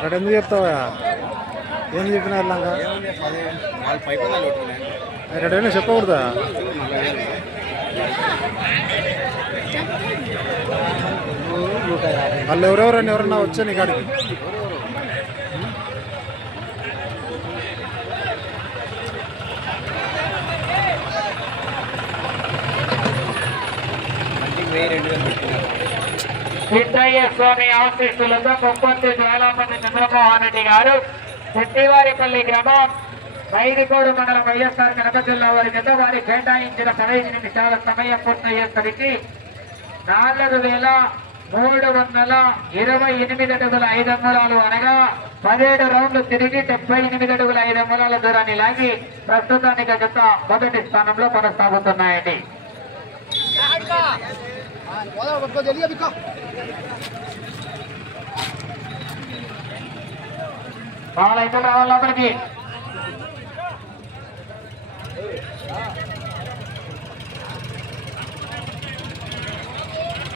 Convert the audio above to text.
అక్కడ ఎందుకు చెప్తావా? ఏం చెప్పినారు లంగా? ఎక్కడైనా చెప్పకూడదా? వాళ్ళు ఎవరెవరని ఎవరన్నా వచ్చా నీ కాడికి? సిద్ధయ్య స్వామి ఆశీస్సులతో ముప్పత్తి జ్వాలాపల్లి చంద్రమోహన్ రెడ్డి గారు శెట్టివారిపల్లి గ్రామం మైదుకోడు మండలం వైఎస్ఆర్ కడప జిల్లా వారి గత వారి కేటాయించిన 15 నిమిషాల సమయం పూర్తయ్యేసరికి 4,328 అడుగుల 5 అంగుళాలు అనగా 17 రౌండ్లు తిరిగి 78 అడుగుల 5 అంగుళాల దూరాన్ని లాగి ప్రస్తుతానికి జత మొదటి స్థానంలో కొనసాగుతున్నాయండి. వాళ్ళ ఇద్దరు రావాలి లోపలికి.